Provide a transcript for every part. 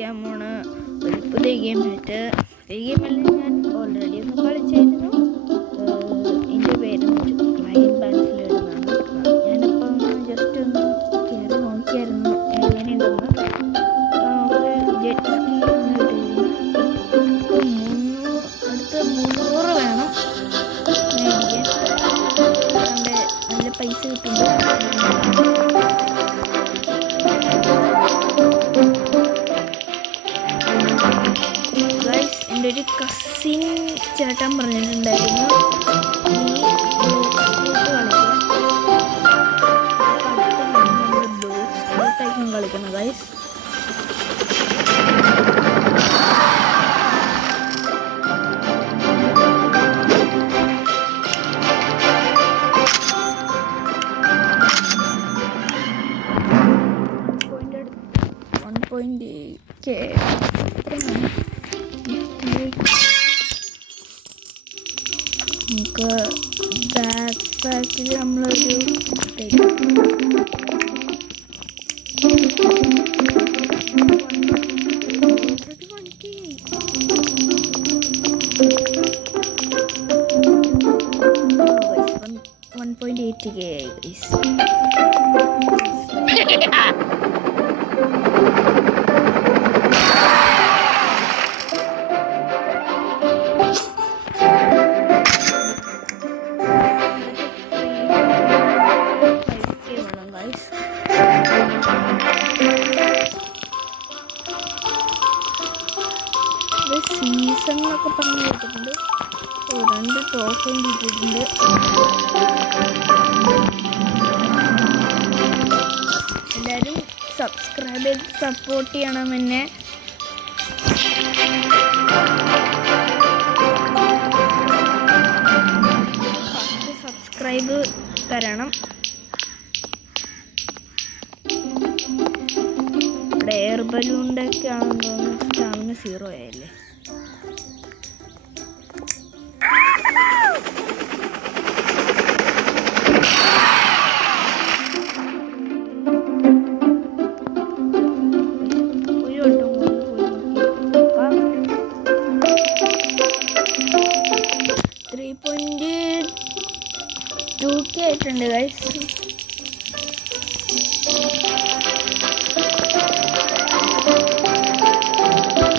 കളിക്കാൻ പോണ ഒരു പുതിയ ഗെയിമായിട്ട്. ഈ ഗെയിമിൽ ഞാൻ ഓൾറെഡി ഒന്ന് കളിച്ചായിരുന്നു. എൻ്റെ പേര് ക്ലൈൻ ബാൻസിലിടുന്നതാണ്. ഞാനിപ്പം ജസ്റ്റ് ഒന്ന് കയറി നോക്കിയായിരുന്നു എങ്ങനെയുണ്ടെന്ന്. ജെറ്റ് സ്കീ അടുത്ത 300 വേണം മേടിക്കാൻ. നല്ല പൈസ കിട്ടുന്നുണ്ട്. എൻ്റെ ഒരു കസിൻ ചേട്ടൻ പറഞ്ഞിട്ടുണ്ടായിരുന്നു ഈ ബ്ലോക്ക് സ്പോട്ടായിരിക്കും കളിക്കണം ഗൈസ്. നമുക്ക് ബാക്ക് പാക്കിൽ നമ്മളൊരു 1.8K ആയി ഗൈസ്. സീസൺ എന്നൊക്കെ പറഞ്ഞു കേട്ടിട്ടുണ്ട്. 2 ടോക്കൺ കിട്ടിയിട്ടുണ്ട്. എല്ലാവരും സബ്സ്ക്രൈബ് ചെയ്ത് സപ്പോർട്ട് ചെയ്യണം എന്നെ. സബ്സ്ക്രൈബ് തരണം. ഇവിടെ എയർ ബലൂണിൻ്റെ ഒക്കെ ആണെന്ന് തോന്നുന്നു. സ്റ്റാമിന 0 ആയല്ലേ. ആയിട്ടുണ്ട് ഗൈസ്.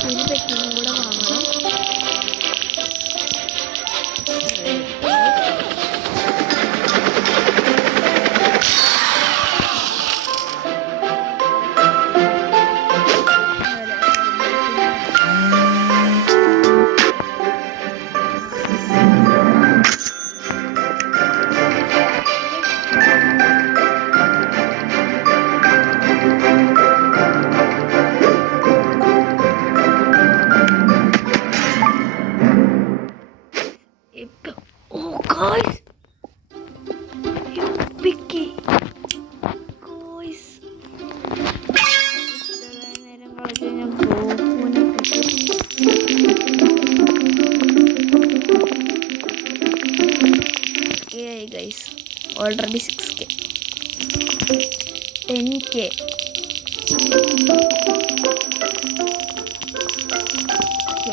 ഒരു പെട്ടിയും കൂടെ വാങ്ങണം. Guys, Picky, guys. നേരം കളിച്ച് ഞാൻ ബ്ലോക്കിനെ guys. Already 6K, 10K.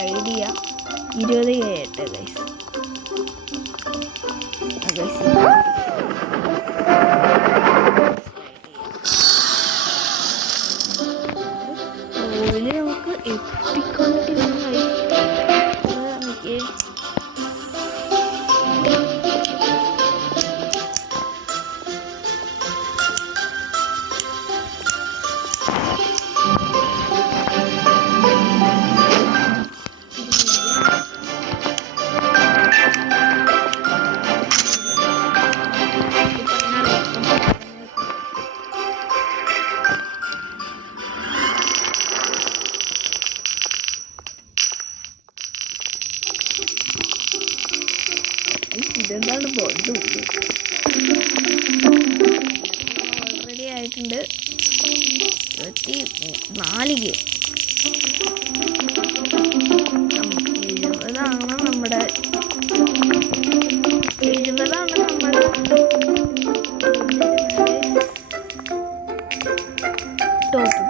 Idea 20K ആയിട്ട് ഗൈസ്. ഓയില് നമുക്ക് എപ്പിക്കാനായിട്ട് ഇതെന്താണ് ബോണ്ട് ഓൾറെഡി ആയിട്ടുണ്ട്. 24K. 70 നമ്മുടെ 70 നമ്മുടെ ടോപ്പ്.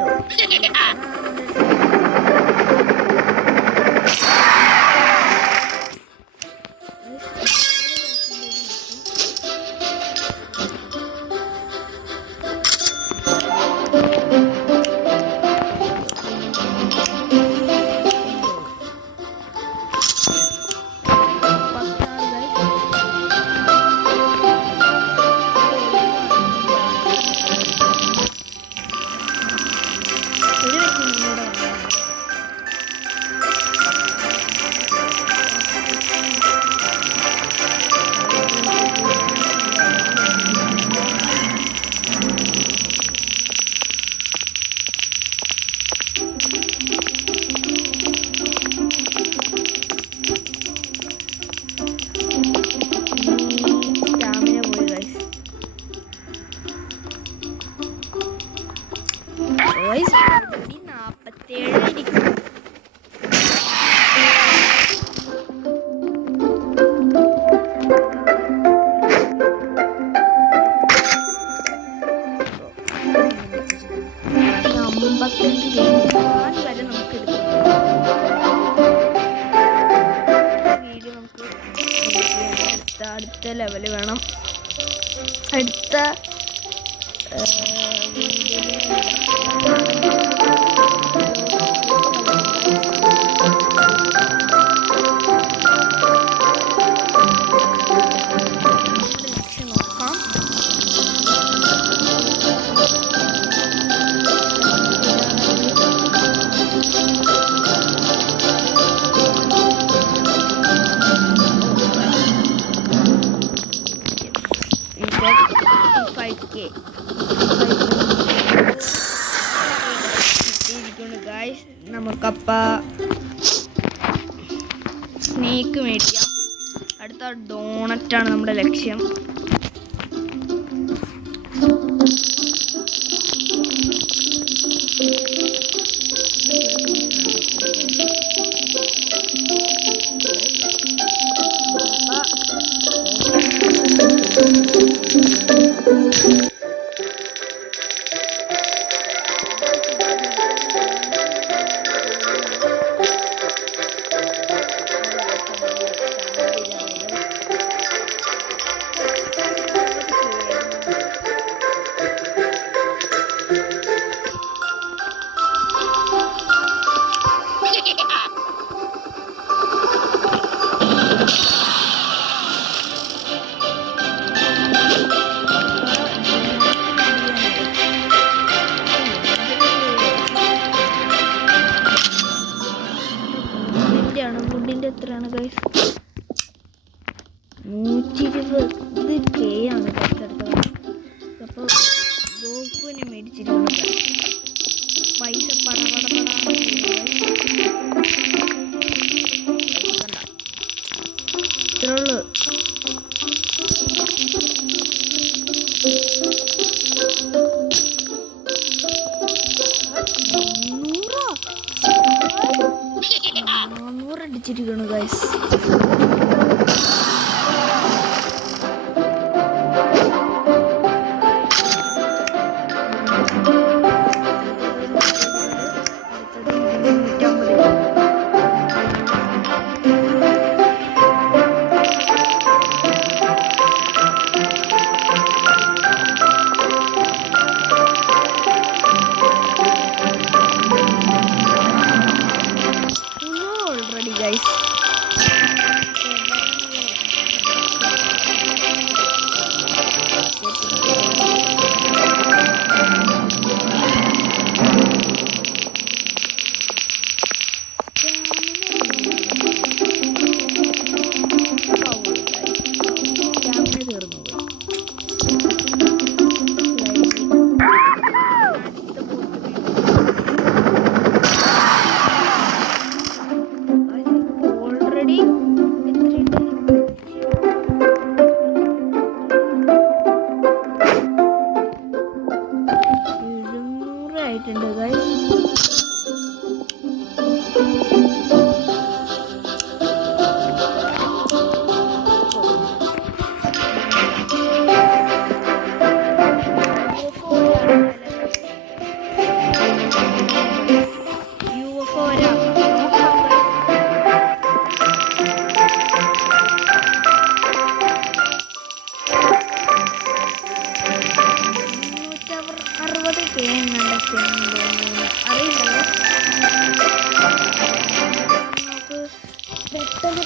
ഗൈസ് ഓൾറെഡി 47 ആയിരിക്കുന്നു. വരെ നമുക്ക് എടുക്കാം. വീഡിയോ നമുക്ക് അടുത്ത ലെവല് വേണം. അടുത്ത നമുക്കപ്പ സ്നേക്ക് മേടിക്കാം. അടുത്ത ഡോണറ്റാണ് നമ്മുടെ ലക്ഷ്യം. ഫുഡിൻ്റെ എത്രയാണ് ഗൈസ്? 120K ആണ് ഗൈസ് അടുത്തത്. അപ്പോൾ ഗോകുവിനെ മേടിച്ചിരിക്കുന്നു. പൈസ ഇത്രയുള്ളൂ. അടിച്ചിരിക്കുന്നു ഗൈസ്. Guys,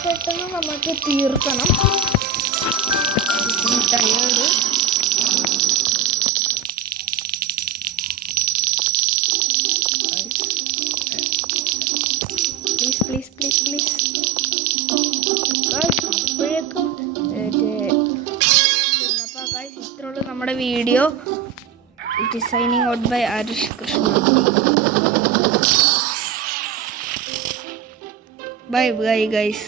പെട്ടെന്ന് നമുക്ക് തീർക്കണം. ടയേർഡ്. പ്ലീസ് അപ്പോഴേക്കും ഇത്രയുള്ളൂ നമ്മുടെ video. It is signing out by Aarush Krishna. Bye bye guys.